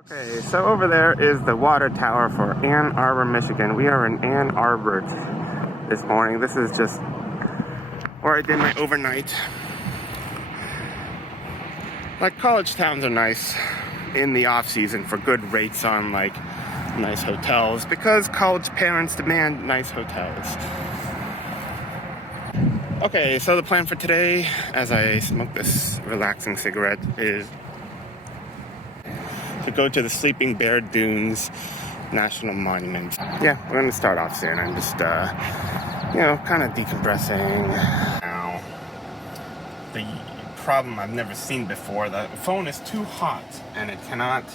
Okay, so over there is the water tower for Ann Arbor, Michigan. We are in Ann Arbor this morning. This is just where I did my overnight. Like, college towns are nice in the off season for good rates on like nice hotels because college parents demand nice hotels. Okay, so the plan for today, as I smoke this relaxing cigarette, is to go to the Sleeping Bear Dunes National Monument. Yeah, we're gonna start off soon. I'm just, kind of decompressing. Now, the problem I've never seen before, the phone is too hot and it cannot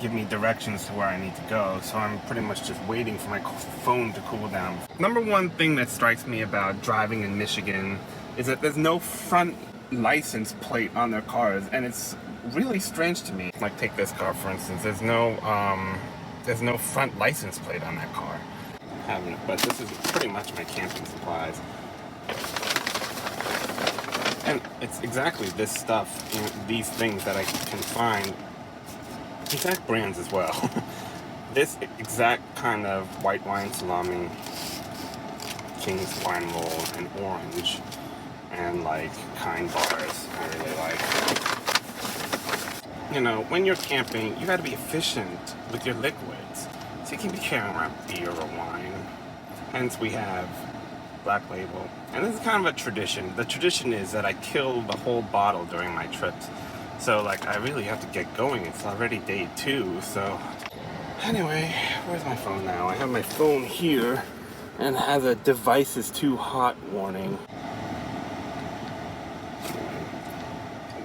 give me directions to where I need to go, so I'm pretty much just waiting for my phone to cool down. Number one thing that strikes me about driving in Michigan is that there's no front license plate on their cars, and it's really strange to me. Like, take this car for instance. There's no front license plate on that car. I haven't, but this is pretty much my camping supplies. And it's exactly this stuff, these things that I can find, exact brands as well. This exact kind of white wine salami, King's wine roll, and orange, and like Kind bars I really like. You know, when you're camping, you gotta be efficient with your liquids. So you can be carrying around beer or wine. Hence we have Black Label. And this is kind of a tradition. The tradition is that I kill the whole bottle during my trips. So like, I really have to get going. It's already day 2, so. Anyway, where's my phone now? I have my phone here and it has a device is too hot warning.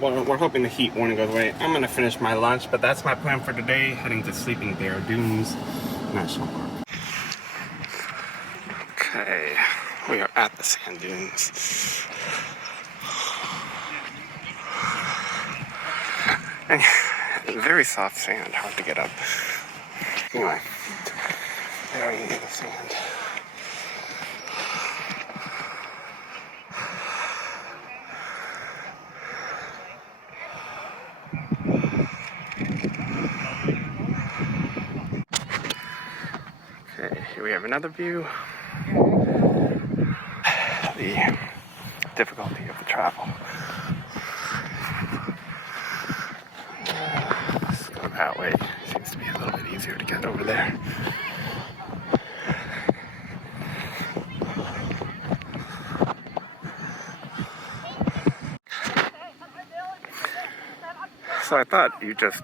Well, we're hoping the heat warning goes away. I'm gonna finish my lunch, but that's my plan for today, heading to Sleeping Bear Dunes National Park. Okay, we are at the sand dunes. And very soft sand, hard to get up. Anyway, very into the sand. Okay, here we have another view. The difficulty of the travel. Let's go that way. Seems to be a little bit easier to get over there. So I thought you just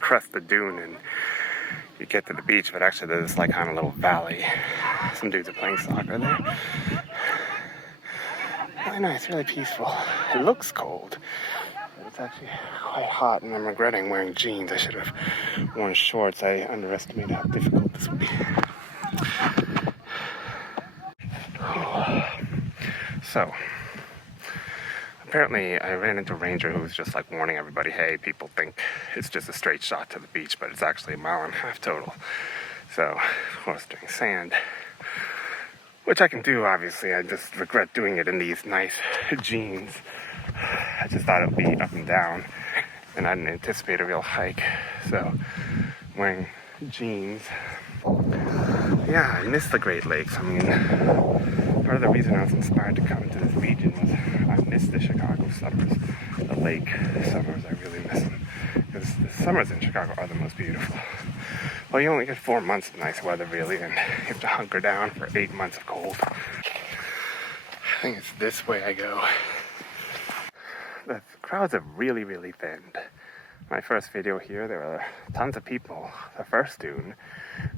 crest the dune and you get to the beach, but actually there's like kind of a little valley. Some dudes are playing soccer there. Really nice, really peaceful. It looks cold, but it's actually quite hot, and I'm regretting wearing jeans. I should have worn shorts. I underestimated how difficult this would be. So, apparently I ran into a ranger who was just like warning everybody, hey, people think it's just a straight shot to the beach, but it's actually 1.5 miles total. So, of course, doing sand, which I can do, obviously. I just regret doing it in these nice jeans. I just thought it would be up and down, and I didn't anticipate a real hike. So, wearing jeans. Yeah, I miss the Great Lakes. I mean, part of the reason I was inspired to come to this region was I miss the Chicago summers. The lake summers, I really miss them. Because the summers in Chicago are the most beautiful. Well, you only get 4 months of nice weather, really, and you have to hunker down for 8 months of cold. I think it's this way I go. The crowds have really, really thinned. My first video here, there were tons of people, the first dune,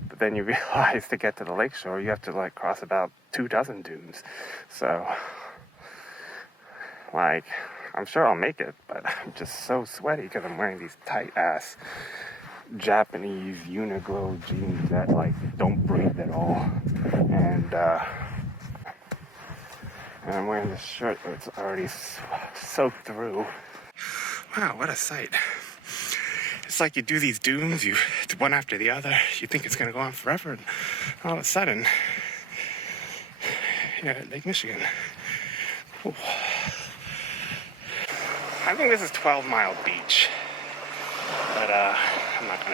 but then you realize to get to the lakeshore, you have to like cross about 24 dunes. So, like, I'm sure I'll make it, but I'm just so sweaty because I'm wearing these tight-ass Japanese Uniqlo jeans that like don't breathe at all, and I'm wearing this shirt that's already soaked through. Wow, what a sight. It's like you do these dunes, you one after the other, you think it's gonna go on forever, and all of a sudden, you're at Lake Michigan. Ooh. I think this is 12 Mile Beach.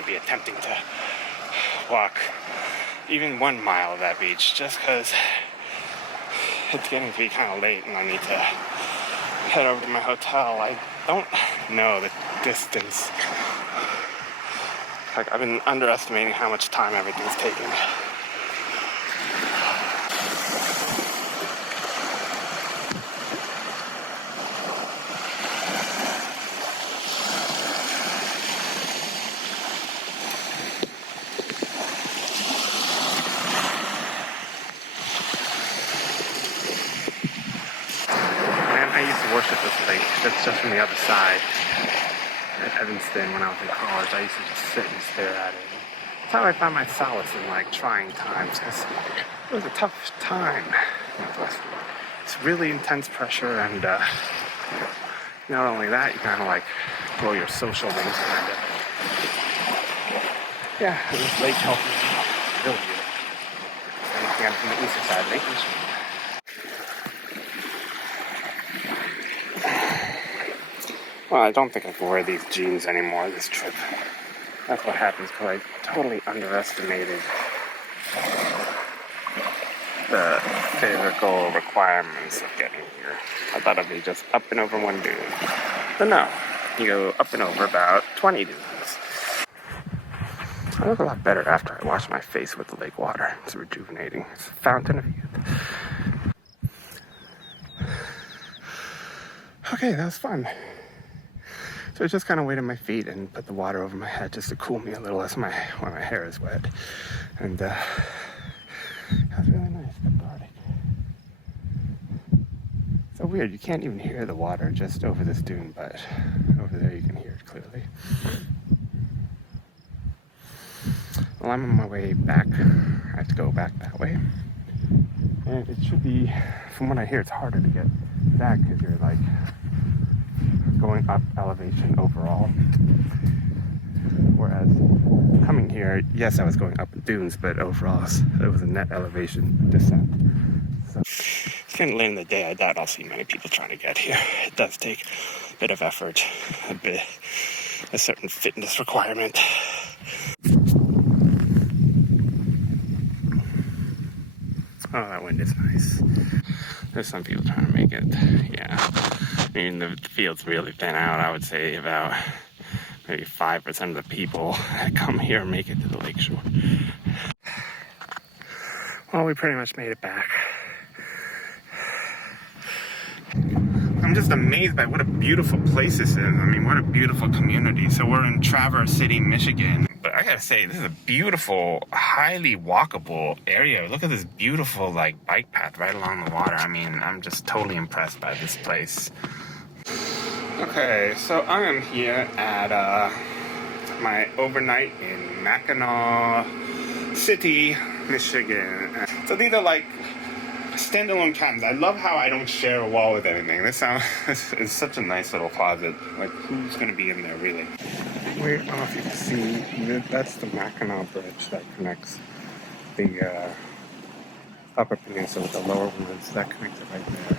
be attempting to walk even 1 mile of that beach, just because it's getting to be kind of late and I need to head over to my hotel. I don't know the distance. Like, I've been underestimating how much time everything's taking. I used to worship this lake. That's just from the other side. At Evanston, when I was in college, I used to just sit and stare at it. That's how I found my solace in like trying times, because it was a tough time. It's really intense pressure, and not only that, you kind of like blow your social wings, kind of. Yeah, this lake helped me really good. Anything I'm from the eastern side of Lake Michigan. Well, I don't think I can wear these jeans anymore this trip. That's what happens, because I totally underestimated the physical requirements of getting here. I thought I'd be just up and over one dune. But no, you go up and over about 20 dunes. I look a lot better after I wash my face with the lake water. It's rejuvenating. It's a fountain of youth. Okay, that was fun. So I just kind of waited my feet and put the water over my head just to cool me a little when my hair is wet. And that was really nice, cathartic. So weird, you can't even hear the water just over this dune, but over there you can hear it clearly. Well, I'm on my way back. I have to go back that way. And it should be, from what I hear, it's harder to get back because you're like going up elevation overall. Whereas coming here, yes, I was going up dunes, but overall it was a net elevation descent. So it's getting late in the day. I doubt I'll see many people trying to get here. It does take a bit of effort, a certain fitness requirement. Oh, that wind is nice. There's some people trying to make it. Yeah. I mean, the field's really thin out. I would say about maybe 5% of the people that come here make it to the lakeshore. Well, we pretty much made it back. I'm just amazed by what a beautiful place this is. I mean, what a beautiful community. So we're in Traverse City, Michigan. But I gotta say, this is a beautiful, highly walkable area. Look at this beautiful, like, bike path right along the water. I mean, I'm just totally impressed by this place. Okay, so I am here at my overnight in Mackinaw City, Michigan. So these are like standalone cabins. I love how I don't share a wall with anything. This is such a nice little closet. Like, who's gonna be in there, really? Wait, I don't know if you can see, that's the Mackinaw Bridge that connects the Upper Peninsula with the lower ones. That connects it right there.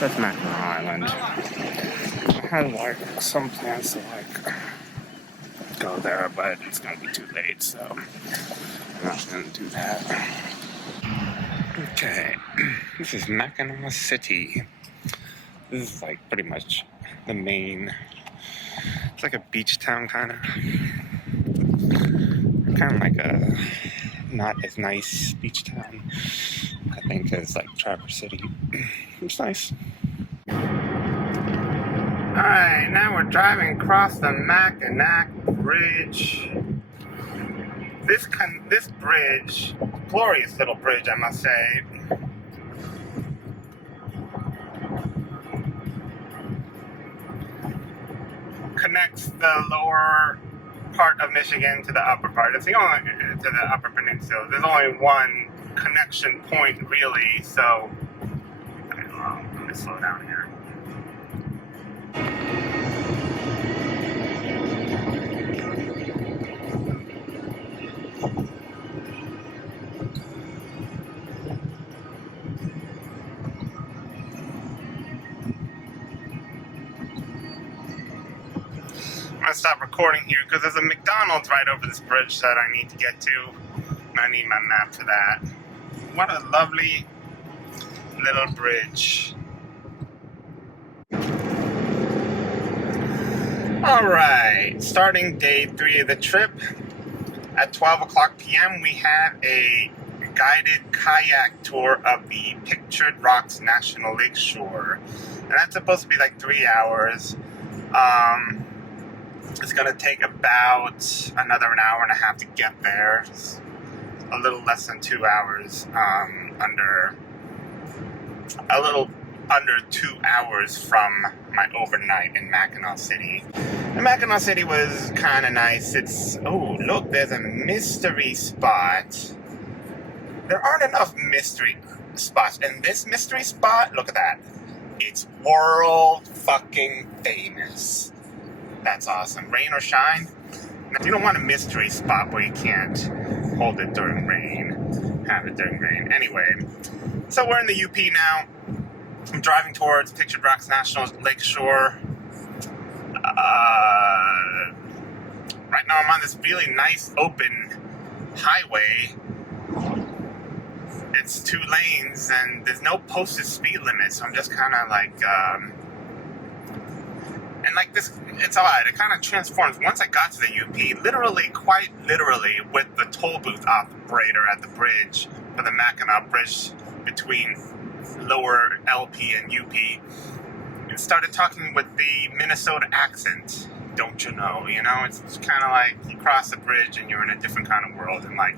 That's Mackinaw Island. I had like some plans to like go there, but it's gonna be too late, so I'm not gonna do that. Okay, this is Mackinaw City. This is like pretty much the main. It's like a beach town, kind of like a not as nice beach town, I think, as like Traverse City. It's nice. Alright, now we're driving across the Mackinac Bridge. This bridge, glorious little bridge, I must say, connects the lower part of Michigan to the upper part. It's the only to the Upper Peninsula. There's only one connection point, really. So I'm gonna slow down here. gonna stop recording here because there's a McDonald's right over this bridge that I need to get to. And I need my map for that. What a lovely little bridge. Alright, starting day 3 of the trip. At 12 o'clock p.m. we have a guided kayak tour of the pictured Rocks National Lakeshore. And that's supposed to be like 3 hours. It's going to take about another an hour and a half to get there. It's a little less than 2 hours. A little under 2 hours from my overnight in Mackinaw City. And Mackinaw City was kind of nice. It's, oh, look, there's a mystery spot. There aren't enough mystery spots. And this mystery spot, look at that. It's world fucking famous. That's awesome. Rain or shine. Now, you don't want a mystery spot where you can't hold it during rain. Have it during rain. Anyway, so we're in the UP now. I'm driving towards pictured Rocks National Lakeshore. Right now I'm on this really nice open highway. It's 2 lanes and there's no posted speed limit, so I'm just kind of like, and like this, it's odd, it kind of transforms. Once I got to the UP, literally, quite literally, with the toll booth operator at the bridge for the Mackinac Bridge between lower LP and UP, and started talking with the Minnesota accent. Don't you know? You know, it's kind of like you cross the bridge and you're in a different kind of world. And like,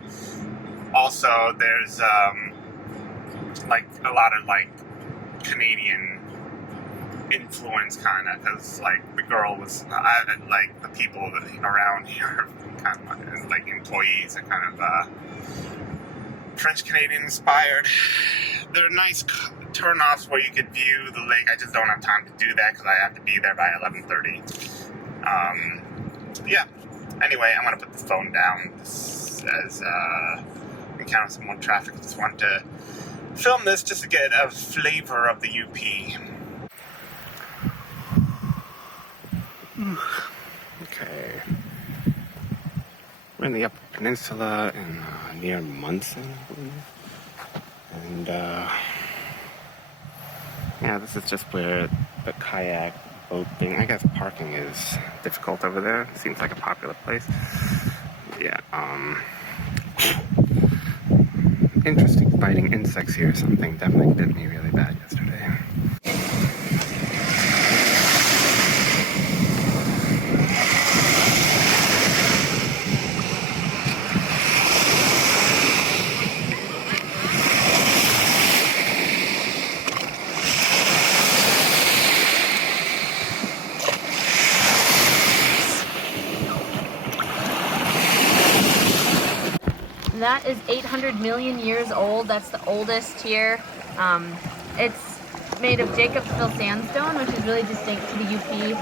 also there's like a lot of like Canadian influence kind of, because like the girl was, like the people around here kind of like employees are kind of French Canadian inspired. There are nice turnoffs where you could view the lake. I just don't have time to do that because I have to be there by 11:30. Yeah. Anyway, I'm gonna put the phone down. This says encounter some more traffic. Just wanted to film this just to get a flavor of the UP. Okay. We're in the Upper Peninsula in near Munson, I believe. And yeah, this is just where the kayak boat thing, I guess parking is difficult over there. It seems like a popular place. Yeah, interesting biting insects here. Something definitely did me really bad yesterday. That is 800 million years old. That's the oldest here. It's made of Jacobsville sandstone, which is really distinct to the UP.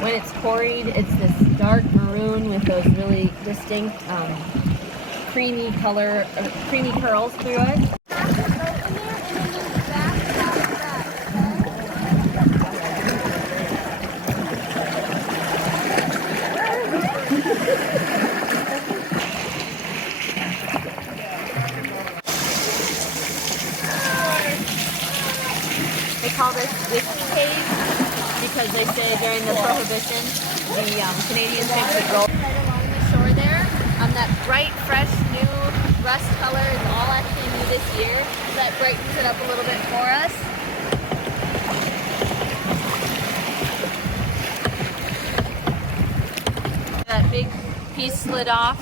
When it's quarried, it's this dark maroon with those really distinct creamy color, creamy curls through it. They call this whiskey cave because they say during the Prohibition, the Canadians used to go right along the shore there. That bright, fresh, new rust color is all actually new this year. So that brightens it up a little bit for us. That big piece slid off.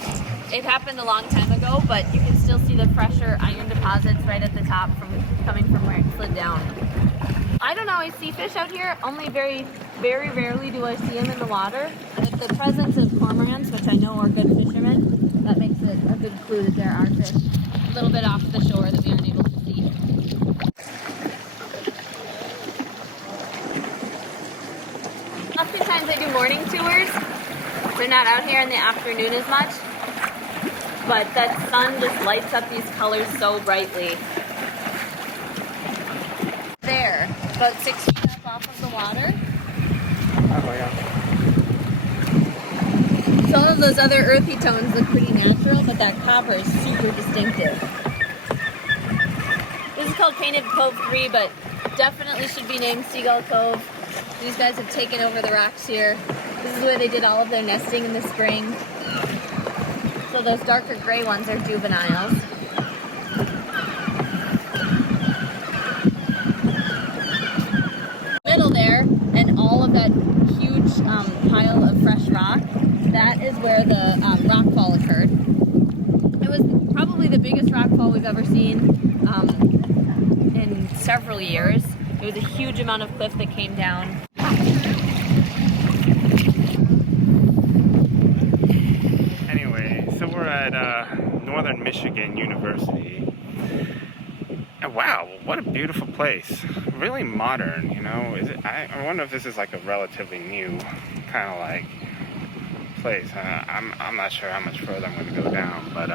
It happened a long time ago, but you can still see the fresher iron deposits right at the top coming from where it slid down. I don't always see fish out here. Only very, very rarely do I see them in the water. With the presence of cormorants, which I know are good fishermen, that makes it a good clue that there are fish a little bit off the shore that we aren't able to see. Oftentimes I do morning tours. They're not out here in the afternoon as much, but that sun just lights up these colors so brightly. There, about 6 feet up off of the water. Oh, yeah. of those other earthy tones look pretty natural, but that copper is super distinctive. This is called Painted Cove 3, but definitely should be named Seagull Cove. These guys have taken over the rocks here. This is where they did all of their nesting in the spring. So those darker gray ones are juveniles. Middle there, and all of that huge pile of fresh rock, that is where the rockfall occurred. It was probably the biggest rockfall we've ever seen in several years. It was a huge amount of cliff that came down. Anyway, so we're at Northern Michigan University. And wow, what a beautiful place. Really modern, you know. I wonder if this is like a relatively new kind of like place. I'm not sure how much further I'm going to go down, but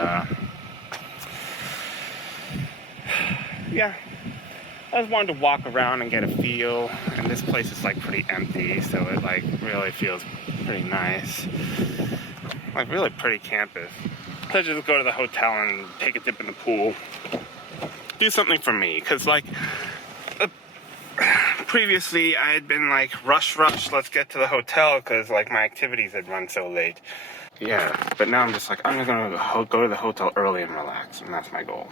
yeah. I just wanted to walk around and get a feel, and this place is like pretty empty, so it like really feels pretty nice. Like really pretty campus. So I just go to the hotel and take a dip in the pool. Do something for me, because like previously I had been like rush, let's get to the hotel, because like my activities had run so late. Yeah, but now I'm just like, I'm gonna go to the hotel early and relax, and that's my goal.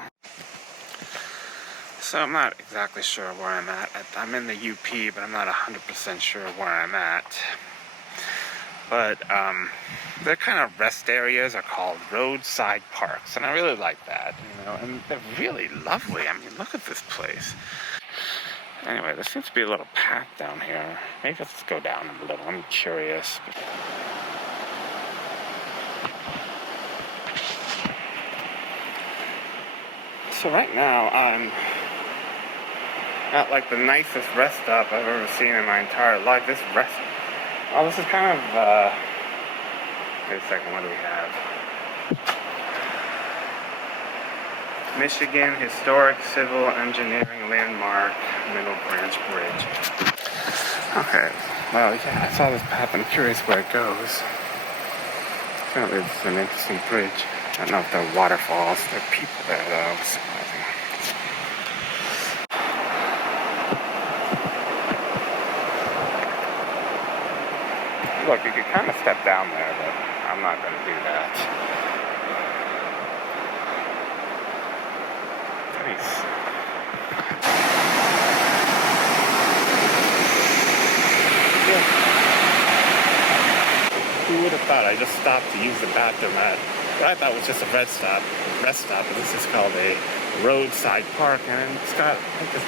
So I'm not exactly sure where I'm at. I'm in the UP, but I'm not 100% sure where I'm at. But their kind of rest areas are called roadside parks, and I really like that, you know, and they're really lovely. I mean, look at this place. Anyway, there seems to be a little path down here. Maybe let's go down a little. I'm curious. So right now I'm at like the nicest rest stop I've ever seen in my entire life. This is kind of, wait a second, what do we have? Michigan Historic Civil Engineering Landmark, Middle Branch Bridge. Okay, well, yeah, I saw this path. I'm curious where it goes. Apparently it's an interesting bridge. I don't know if there are waterfalls. There are people there, though. It's surprising. Look, you could kind of step down there, but I'm not going to do that. Nice. Yeah. Who would have thought? I just stopped to use the bathroom at what I thought was just a rest stop, but this is called a roadside park, and it's got like this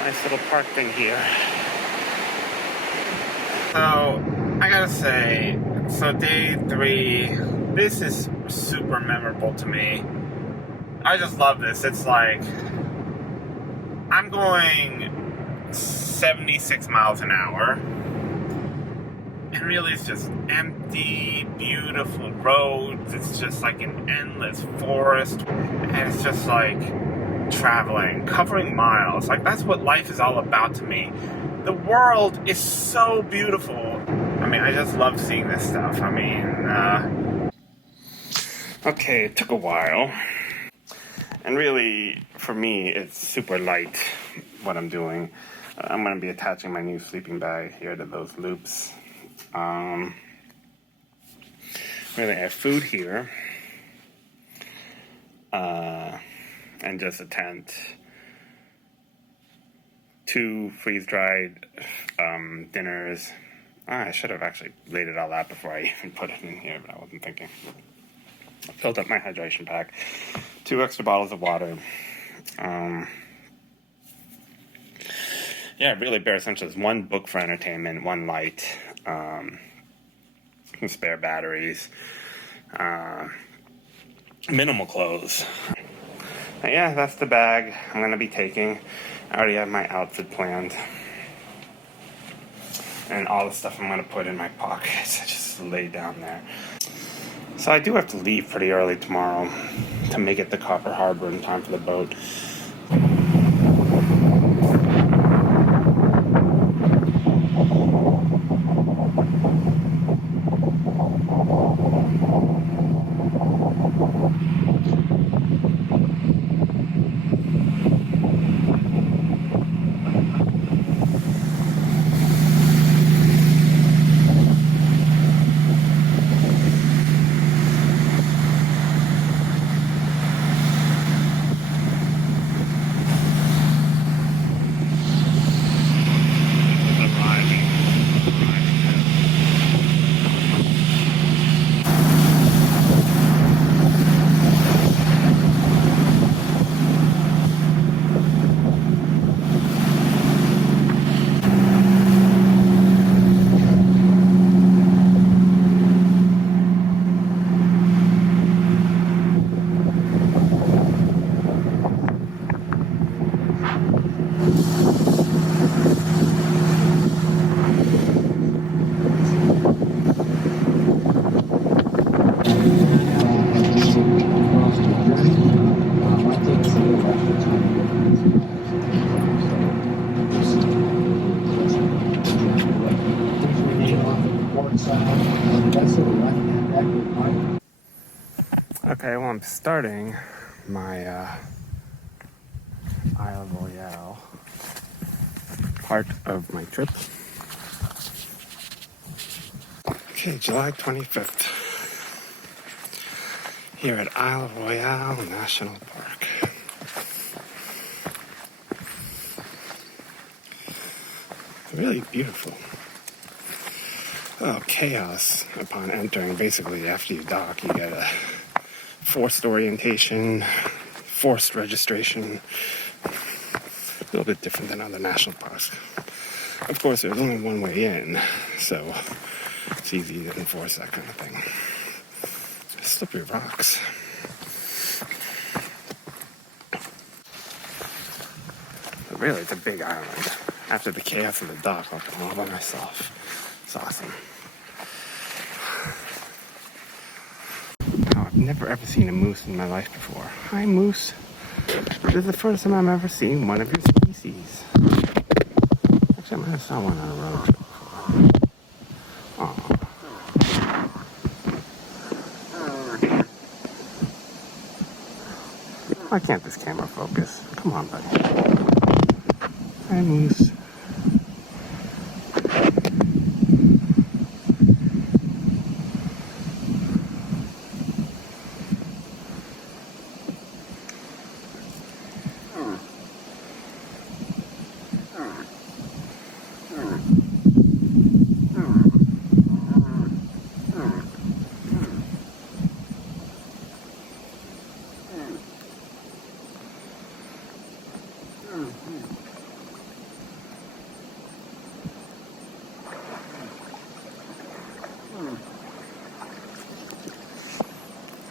nice little park thing here. So, I gotta say, so day 3, this is super memorable to me. I just love this. It's like, I'm going 76 miles an hour, and really it's just empty, beautiful roads. It's just like an endless forest, and it's just like traveling, covering miles. Like, that's what life is all about to me. The world is so beautiful. I mean, I just love seeing this stuff. I mean, okay, it took a while. And really, for me, it's super light, what I'm doing. I'm going to be attaching my new sleeping bag here to those loops. Really, I have food here. And just a tent. 2 freeze-dried dinners. I should have actually laid it all out before I even put it in here, but I wasn't thinking. I filled up my hydration pack. 2 extra bottles of water. Yeah, really bare essentials. 1 book for entertainment, 1 light, some spare batteries, minimal clothes. But yeah, that's the bag I'm going to be taking. I already have my outfit planned. And all the stuff I'm going to put in my pockets. I just laid down there. So I do have to leave pretty early tomorrow to make it to Copper Harbor in time for the boat. Okay, well, I'm starting my Isle Royale part of my trip. Okay, July 25th. Here at Isle Royale National Park. Really beautiful. Oh, chaos upon entering. Basically, after you dock, you get a forced orientation, forced registration. A little bit different than other national parks. Of course, there's only one way in, so it's easy to enforce that kind of thing. Slippery rocks. But really, it's a big island. After the chaos of the dock, I'm all by myself. It's awesome. Oh, I've never ever seen a moose in my life before. Hi, moose. This is the first time I've ever seen one of your species. Actually, I might have saw one on a road trip before. Oh. Why can't this camera focus? Come on, buddy. Hi, moose.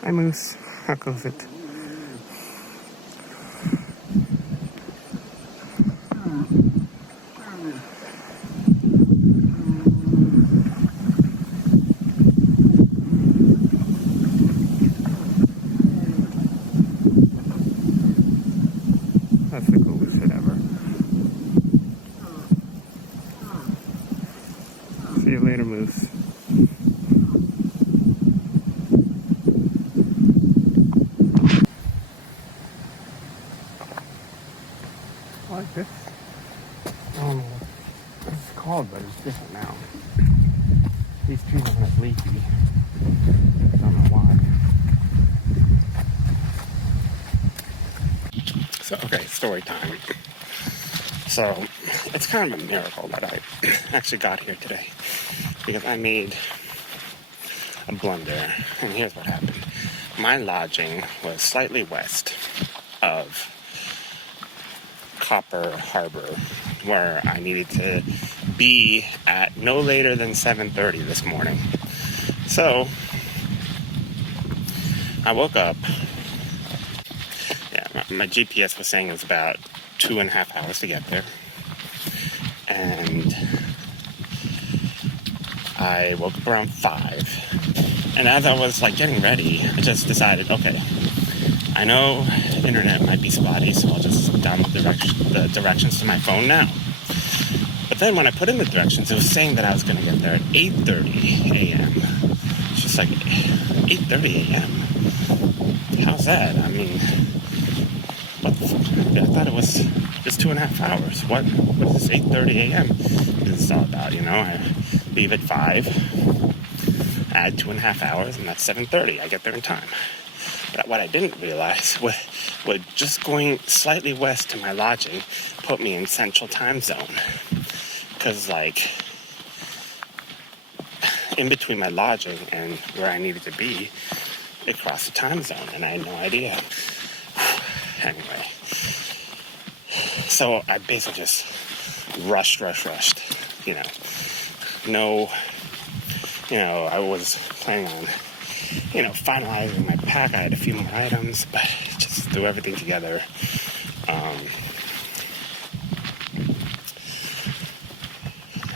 Hi, moose. How goes it? That's the coolest shit ever. See you later, moose. I like this. I don't know what it's called, but it's different now. These trees aren't as leafy. I don't know why. So, okay, story time. So, it's kind of a miracle that I actually got here today. Because I made a blunder. And here's what happened. My lodging was slightly west of Copper Harbor, where I needed to be at no later than 7:30 this morning. So, I woke up. Yeah, my GPS was saying it was about 2.5 hours to get there. And I woke up around 5. And as I was getting ready, I just decided, okay, I know internet might be spotty, so I'll just download the directions to my phone now. But then when I put in the directions, it was saying that I was going to get there at 8:30 a.m. It's just 8:30 a.m. How's that? I mean, what the fuck? I thought it was just 2.5 hours. What is this 8:30 a.m.? It's all about, I leave at 5, add 2.5 hours, and that's 7:30. I get there in time. But what I didn't realize was just going slightly west to my lodging put me in Central Time Zone. Because, in between my lodging and where I needed to be, it crossed the time zone, and I had no idea. Anyway. So I basically just rushed. I was planning on finalizing my pack. I had a few more items, but just threw everything together.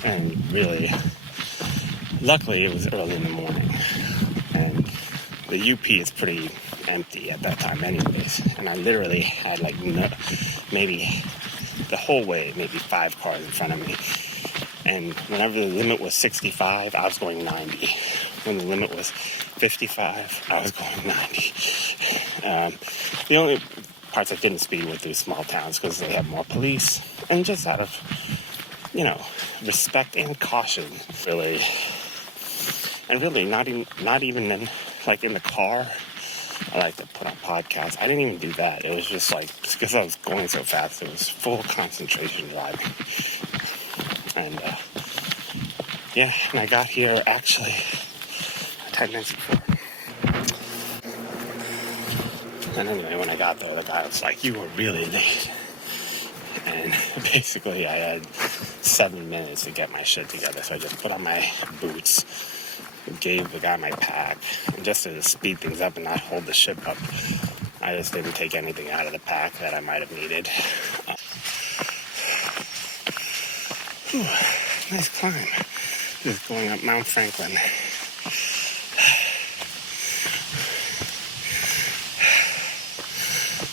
And really, luckily it was early in the morning. the UP is pretty empty at that time anyways. And I literally had like maybe the whole way, maybe 5 cars in front of me. And whenever the limit was 65, I was going 90. When the limit was 55, I was going 90. The only parts I didn't speed were through small towns because they have more police. And just out of, respect and caution, really. And really, not even in, like in the car, I like to put on podcasts. I didn't even do that. It was just like, because I was going so fast, it was full concentration driving. And, and I got here, actually, I mentioned before. And anyway, when I got there, the guy was like, "You were really late." And basically, I had 7 minutes to get my shit together. So I just put on my boots, gave the guy my pack, and just to speed things up and not hold the ship up, I just didn't take anything out of the pack that I might have needed. Nice climb. Just going up Mount Franklin.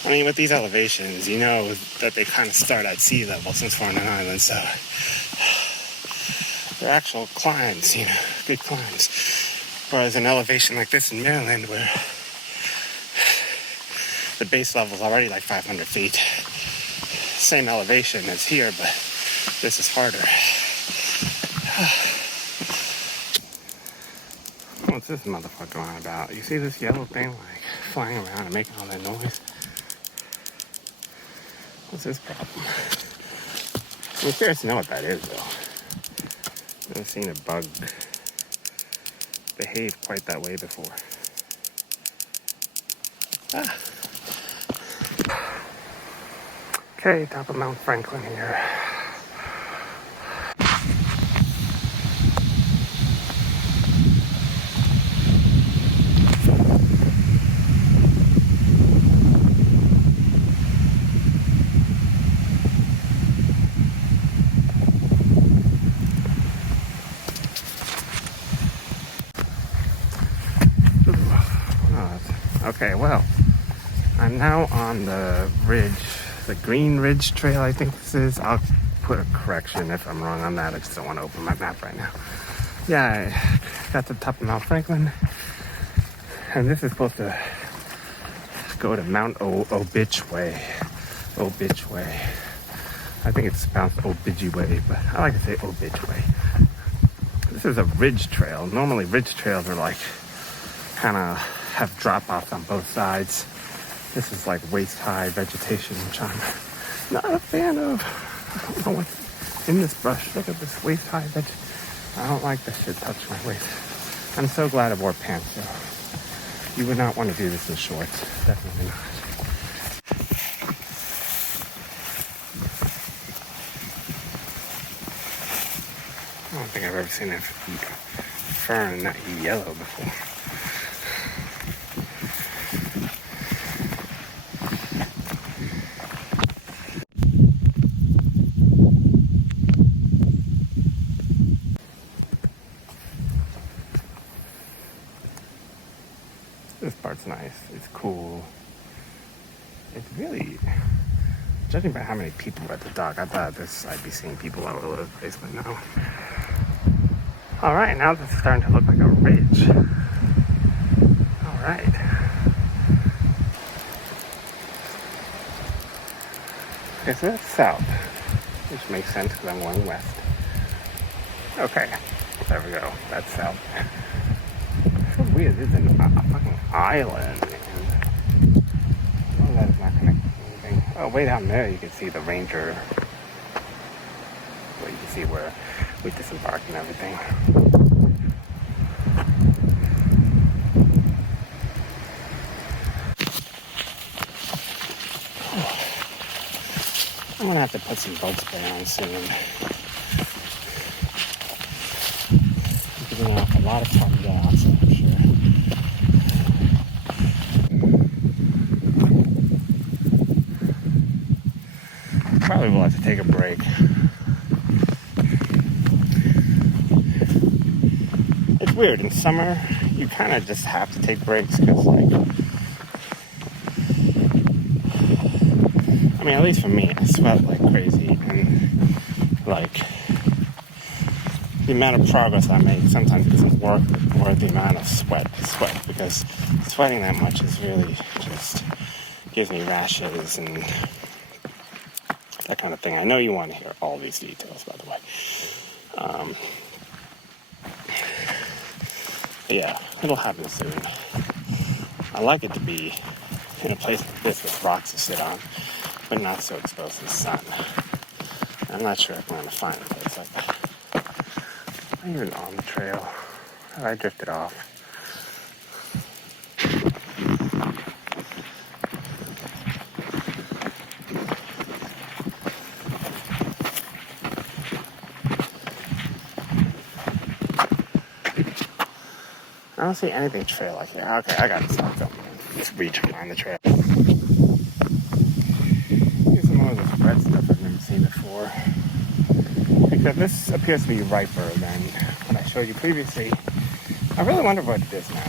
I mean, with these elevations, you know that they kind of start at sea level since we're on an island, so they're actual climbs, good climbs. Whereas an elevation like this in Maryland, where the base level is already like 500 feet, same elevation as here, but this is harder. What's this motherfucker on about? You see this yellow thing, like, flying around and making all that noise? What's his problem? I'm curious to know what that is, though. Never seen a bug behave quite that way before. Okay, top of Mount Franklin here. Okay, well, I'm now on the ridge, the Green Ridge Trail, I think this is. I'll put a correction if I'm wrong on that. I just don't want to open my map right now. Yeah, I got to the top of Mount Franklin, and this is supposed to go to Mount Obitchway. Obitchway. I think it's pronounced Obidgeway, but I like to say Obitchway. This is a ridge trail. Normally ridge trails are like kind of have drop-offs on both sides. This is like waist-high vegetation, which I'm not a fan of. I don't know what's in this brush. Look at this waist-high vegetation. I don't like this shit touching my waist. I'm so glad I wore pants, though. You would not want to do this in shorts. Definitely not. I don't think I've ever seen a fern that yellow before. This part's nice. It's cool. It's really, judging by how many people were at the dock, I thought I'd be seeing people all over the place, but no. All right, now this is starting to look like a ridge. All right. Okay, so that's south, which makes sense because I'm going west. Okay, there we go. That's south. So weird. This is a fucking island, man. Oh, that is not connected to anything. Oh, way down there you can see the Ranger. Well, you can see where we disembarked and everything. I'm gonna have to put some boat spray on soon. It's giving off a lot of carbon dioxide, I'm sure. Probably will have to take a break. It's weird. In summer, you kind of just have to take breaks because, like, I mean, at least for me, I sweat like crazy, and like the amount of progress I make sometimes isn't worth the amount of sweat because sweating that much is really just gives me rashes and that kind of thing. I know you want to hear all these details, by the way. Yeah, it'll happen soon. I like it to be in a place like this with rocks to sit on, but not so exposed to the sun. I'm not sure if I'm going to find a place like that. I'm even on the trail. I drifted off. I don't see anything trail-like here. Okay, I gotta stop filming. Let's reach on the trail. Here's some more of this red stuff I've never seen before. Except this appears to be riper than what I showed you previously. I really wonder what it is now.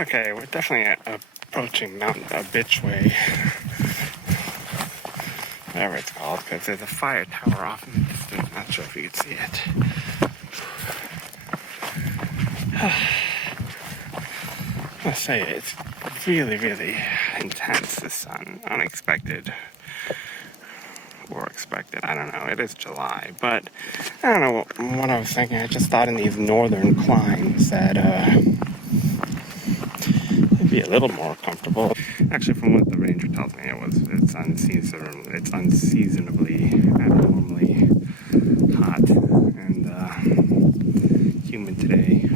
Okay, we're definitely approaching Mountain Bitchway. Whatever it's called, because there's a fire tower off in the distance. Not sure if you can see it. I must say, it's really, really intense, the sun. Unexpected. Or expected, I don't know. It is July, but I don't know what I was thinking. I just thought in these northern climes that it'd be a little more comfortable. Actually, from what the ranger tells me, it's unseasonably, abnormally hot and humid today.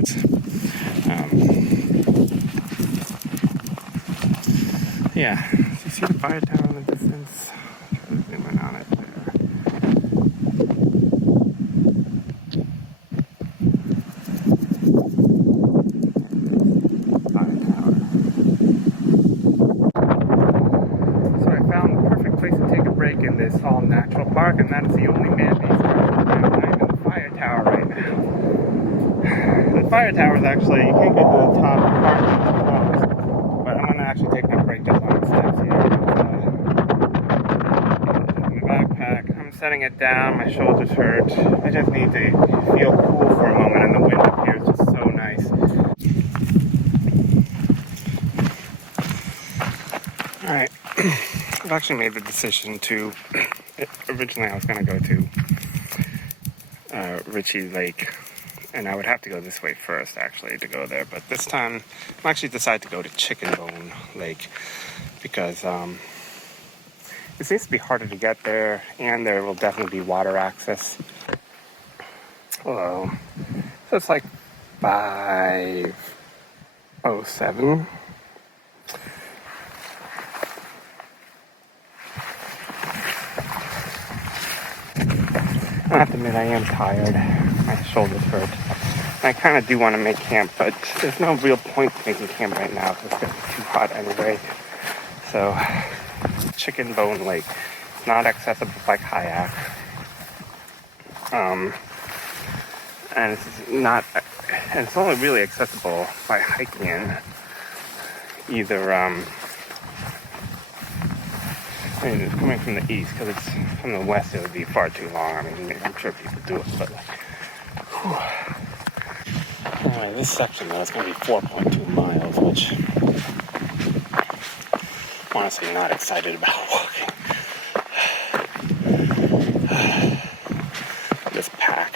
Yeah, do you see the fire tower in the distance? I'll try to zoom in on it there. Fire tower. So I found the perfect place to take a break in this all natural park, and that is the only man-made structure. I'm in the fire tower right now. The fire tower is actually, you can't get to the top part of the closed, but I'm going to actually take my break just on the steps here. My backpack, I'm setting it down, my shoulders hurt. I just need to feel cool for a moment, and the wind up here is just so nice. Alright, I've actually made the decision to, originally I was going to go to Ritchie Lake, and I would have to go this way first actually to go there, but this time I'm actually decided to go to Chickenbone Lake because it seems to be harder to get there, and there will definitely be water access. Hello. So it's like 5:07. I have to admit I am tired. My shoulders hurt. I kind of do want to make camp, but there's no real point to making camp right now because it's going to be too hot anyway. So, Chickenbone Lake. It's not accessible by kayak. And it's only really accessible by hiking in. Either, I mean, it's coming from the east, because it's from the west, it would be far too long. I mean, I'm sure people do it, but like, whew. Anyway, this section though is going to be 4.2 miles, which I'm honestly not excited about walking. This pack.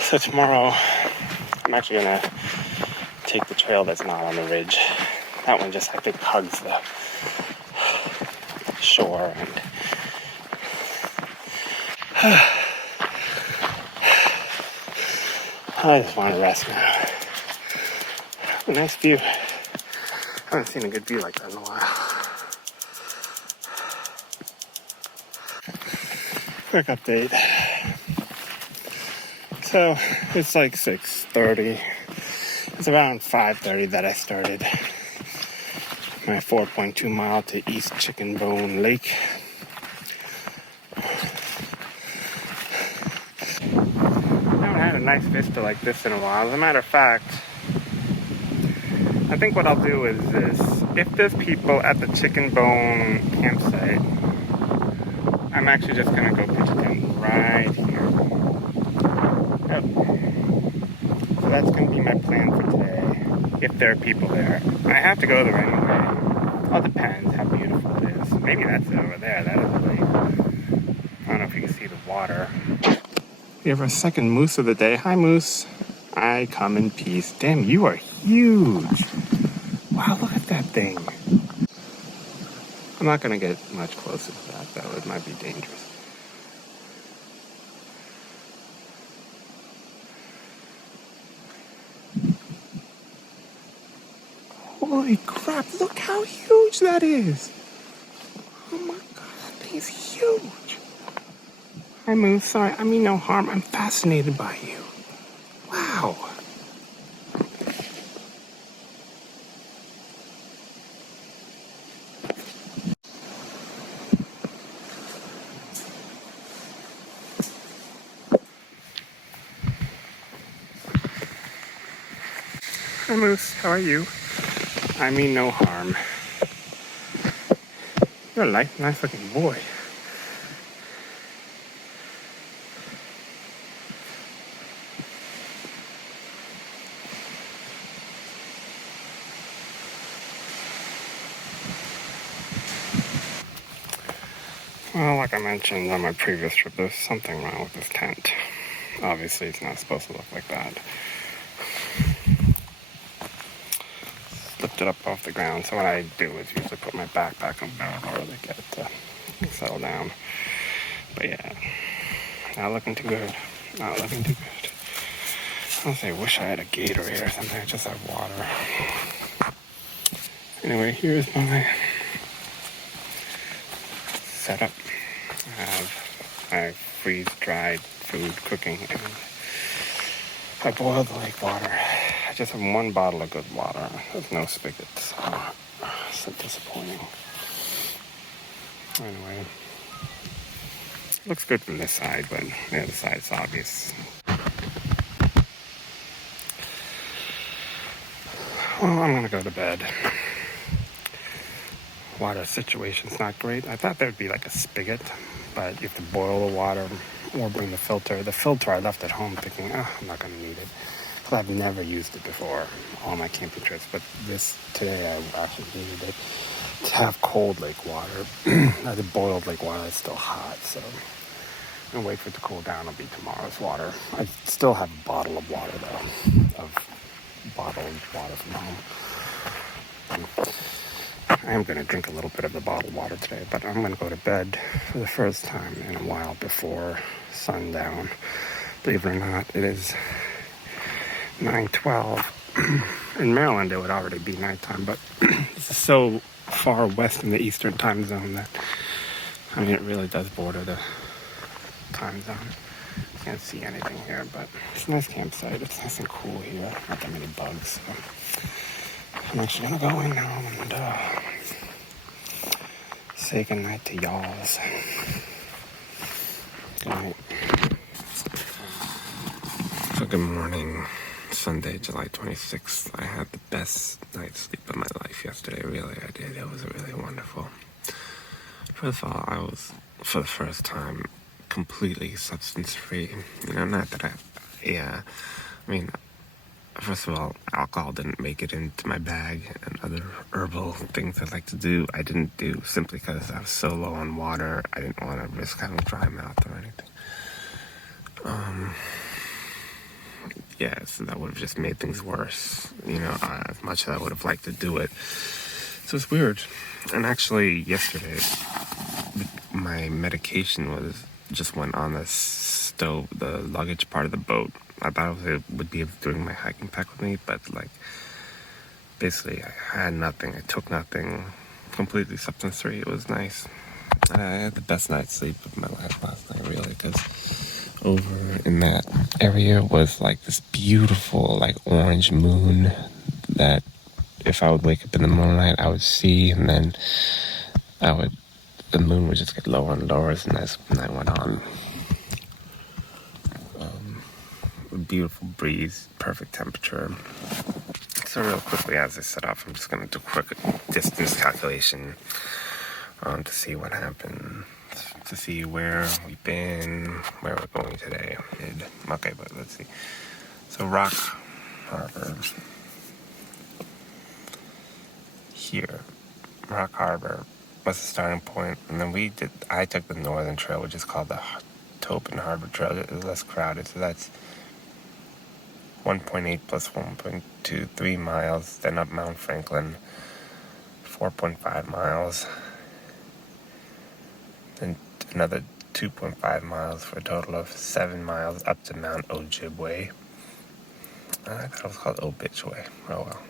So tomorrow, I'm actually going to take the trail that's not on the ridge. That one just, I think, hugs the shore, and I just want to rest now. A nice view. I haven't seen a good view like that in a while. Quick update. So it's like 6:30. It's around 5:30 that I started my 4.2 mile to East Chickenbone Lake. a nice vista like this in a while. As a matter of fact, I think what I'll do is this. If there's people at the Chickenbone campsite, I'm actually just gonna go pitch a tent right here. Yep. So that's gonna be my plan for today, if there are people there. I have to go there anyway. All depends how beautiful it is. Maybe that's it over there. That is really, I don't know if you can see the water. We have our second moose of the day. Hi, moose. I come in peace. Damn, you are huge. Wow, look at that thing. I'm not going to get much closer to that, though. It might be dangerous. Holy crap, look how huge that is. Oh my god, that thing is huge. Hi, Moose. Sorry, I mean no harm. I'm fascinated by you. Wow. Hi, Moose. How are you? I mean no harm. You're a nice looking boy. Well, like I mentioned on my previous trip, there's something wrong with this tent. Obviously, it's not supposed to look like that. Lift it up off the ground. So what I do is usually put my backpack on the ground to get it to settle down. But yeah, not looking too good. Not looking too good. Honestly, I wish I had a Gatorade or something. I just have water. Anyway, here's my setup. I have my freeze-dried food cooking, and I boiled the lake water. I just have one bottle of good water. There's no spigots. So disappointing. Anyway, looks good from this side, but the other side's obvious. Well, I'm gonna go to bed. Water situation's not great. I thought there'd be like a spigot, but you have to boil the water or bring the filter. The filter I left at home thinking, I'm not gonna need it. But I've never used it before on my camping trips, but today I actually needed it to have cold lake water. The boiled lake water is still hot, so I'm gonna wait for it to cool down. It'll be tomorrow's water. I still have a bottle of water though, of bottled water from home. I am going to drink a little bit of the bottled water today, but I'm going to go to bed for the first time in a while before sundown. Believe it or not, it is 9:12. In Maryland, it would already be nighttime, but this is so far west in the Eastern time zone that, I mean, it really does border the time zone. Can't see anything here, but it's a nice campsite. It's nice and cool here. Not that many bugs. So I'm actually gonna go in now and say goodnight to y'alls. Good night. So good morning, Sunday, July 26th. I had the best night's sleep of my life yesterday. Really, I did. It was really wonderful. First of all, I was, for the first time, completely substance-free. You know, not that I mean, first of all, alcohol didn't make it into my bag, and other herbal things I'd like to do, I didn't do, simply because I was so low on water. I didn't want to risk having a dry mouth or anything. So that would have just made things worse, you know, as much as I would have liked to do it. So it's weird. And actually, yesterday, my medication just went on the stove, the luggage part of the boat. I thought it would be doing my hiking pack with me, but basically I had nothing. I took nothing. Completely substance-free. It was nice. And I had the best night's sleep of my life last night, really, because over in that area was this beautiful orange moon that if I would wake up in the middle of the night, I would see, and then the moon would just get lower and lower as the night went on. beautiful breeze, perfect temperature. So real quickly as I set off, I'm just going to do a quick distance calculation to see what happened, to see where we've been, where we're going today. Okay, but let's see. So Rock Harbor. Here, Rock Harbor was the starting point, and then I took the northern trail, which is called the Topin Harbor Trail. It's less crowded, so that's 1.8 plus 1.2, 3 miles, then up Mount Franklin, 4.5 miles, then another 2.5 miles for a total of 7 miles up to Mount Ojibwe. I thought it was called Obitchway. Oh well.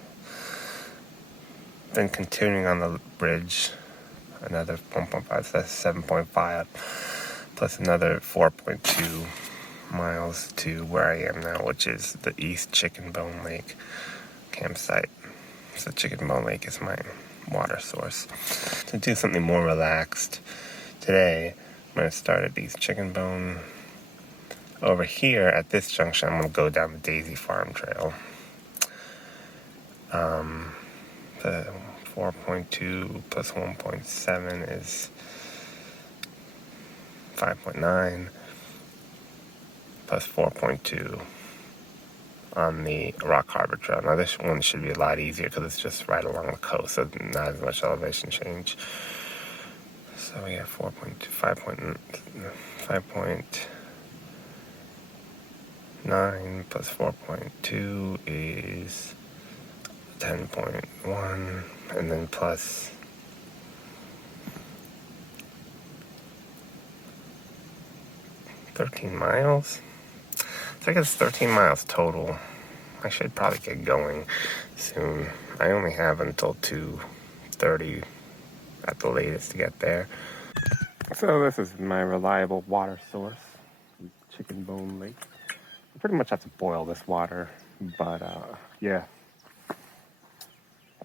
Then continuing on the bridge, another 1.5, so that's 7.5, plus another 4.2 miles to where I am now, which is the East Chickenbone Lake campsite. So Chickenbone Lake is my water source. To do something more relaxed, today I'm going to start at East Chickenbone. Over here at this junction, I'm going to go down the Daisy Farm Trail. The 4.2 plus 1.7 is 5.9 plus 4.2 on the Rock Harbor Trail. Now this one should be a lot easier because it's just right along the coast, so not as much elevation change. So we have 4.2, 5.9 plus 4.2 is 10.1, and then plus 13 miles. So I guess 13 miles total. I should probably get going soon. I only have until 2:30 at the latest to get there. So this is my reliable water source, Chickenbone Lake. I pretty much have to boil this water, but yeah.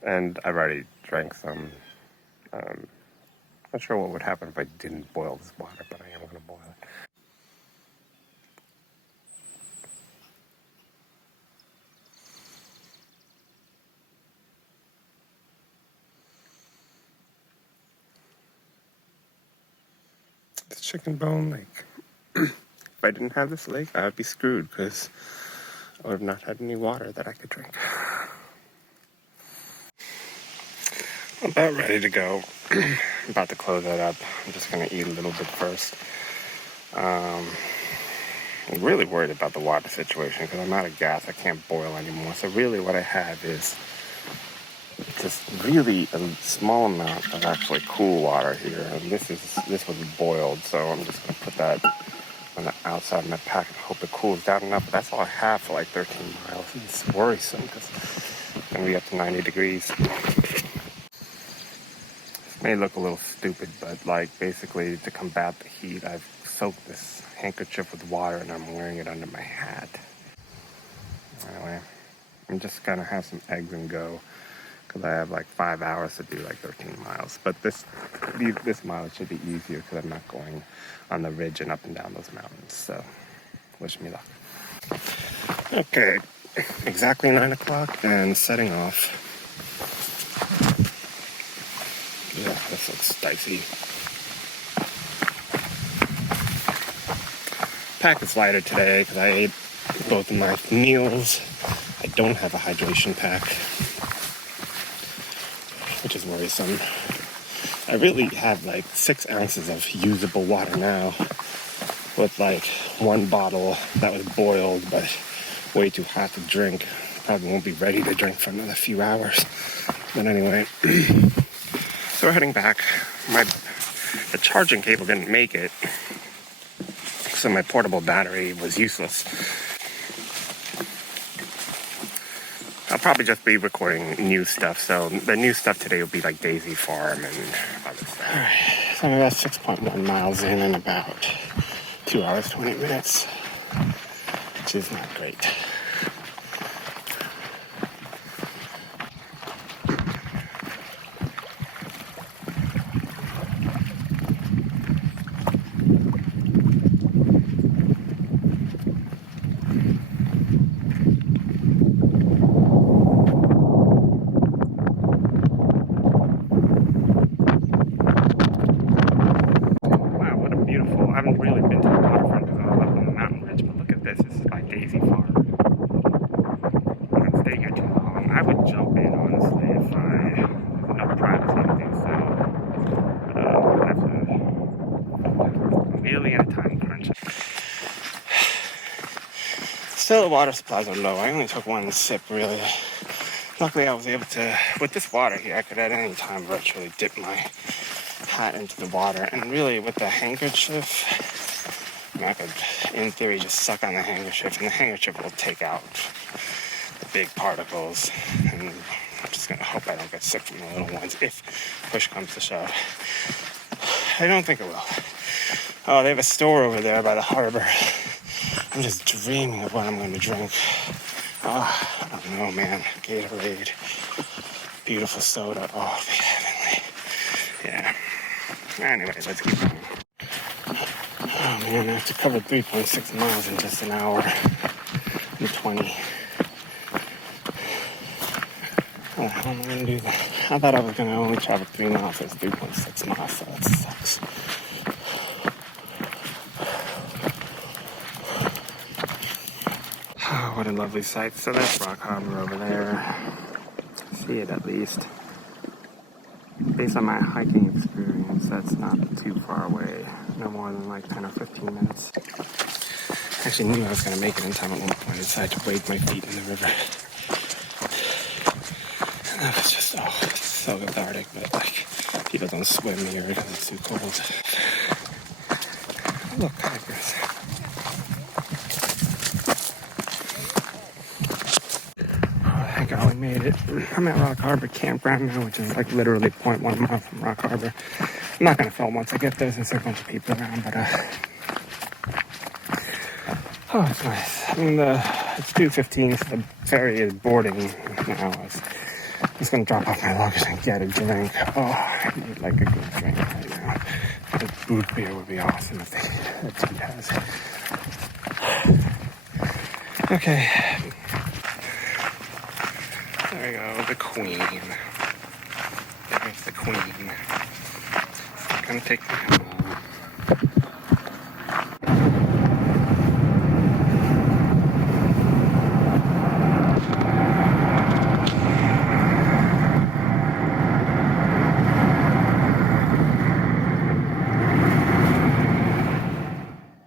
And I've already drank some. Not sure what would happen if I didn't boil this water, but I am going to boil it. It's Chickenbone Lake. If I didn't have this lake, I would be screwed because I would have not had any water that I could drink. I'm about ready to go. I'm about to close that up. I'm just going to eat a little bit first. I'm really worried about the water situation because I'm out of gas. I can't boil anymore. So really what I have is just really a small amount of actually cool water here. And this was boiled, so I'm just going to put that on the outside of my pack and hope it cools down enough. But that's all I have for like 13 miles. And it's worrisome because it's going to be up to 90 degrees. May look a little stupid, but like basically to combat the heat, I've soaked this handkerchief with water and I'm wearing it under my hat. Anyway, I'm just gonna have some eggs and go because I have like 5 hours to do like 13 miles. But this mile should be easier because I'm not going on the ridge and up and down those mountains. So wish me luck. Okay, exactly 9 o'clock and setting off. Yeah, this looks dicey. Pack is lighter today because I ate both of my meals. I don't have a hydration pack, which is worrisome. I really have like 6 ounces of usable water now with like 1 bottle that was boiled but way too hot to drink. Probably won't be ready to drink for another few hours. But anyway, so we're heading back. The charging cable didn't make it, so my portable battery was useless. I'll probably just be recording new stuff, so the new stuff today will be like Daisy Farm and other stuff. Alright, so I'm about 6.1 miles in about 2 hours, 20 minutes, which is not great. Still, the water supplies are low. I only took one sip, really. Luckily, I was able to, with this water here, I could at any time virtually dip my hat into the water. And really, with the handkerchief, I could, in theory, just suck on the handkerchief, and the handkerchief will take out the big particles. And I'm just going to hope I don't get sick from the little ones if push comes to shove. I don't think it will. Oh, they have a store over there by the harbor. I'm just dreaming of what I'm going to drink. Oh, I don't know, man. Gatorade. Beautiful soda. Oh, it'd be heavenly. Yeah. Anyway, let's keep going. Oh, man, I have to cover 3.6 miles in just an hour and 20. How am I going to do that? I thought I was going to only travel 3 miles. It's 3.6 miles, so that sucks. Oh, what a lovely sight. So that's Rock Harbor over there. See it at least. Based on my hiking experience, that's not too far away. No more than like 10 or 15 minutes. I actually knew I was going to make it in time at one point. I decided to wade my feet in the river. And that was just, oh, it's so cathartic. But like, people don't swim here because it's too cold. Look, hikers. Thank God we made it. I'm at Rock Harbor Campground now, which is like literally 0.1 mile from Rock Harbor. I'm not going to film once I get there since there are a bunch of people around, but oh, it's nice. I mean, it's 2:15, so the ferry is boarding now. I'm just going to drop off my luggage and get a drink. Oh, I need like a good drink right now. The boot beer would be awesome if the dude has it. Okay. There we go, the Queen. There's the Queen. It's gonna take me home.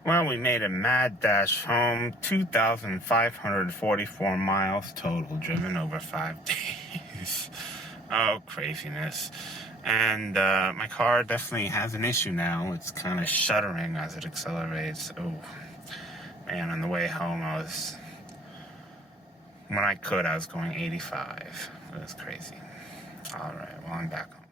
Well, we made a mad dash home. 2,544 miles total, driven over 5 days. Oh, craziness. And my car definitely has an issue now. It's kind of shuddering as it accelerates. Oh, man, on the way home, when I was going 85. It was crazy. All right, well, I'm back home.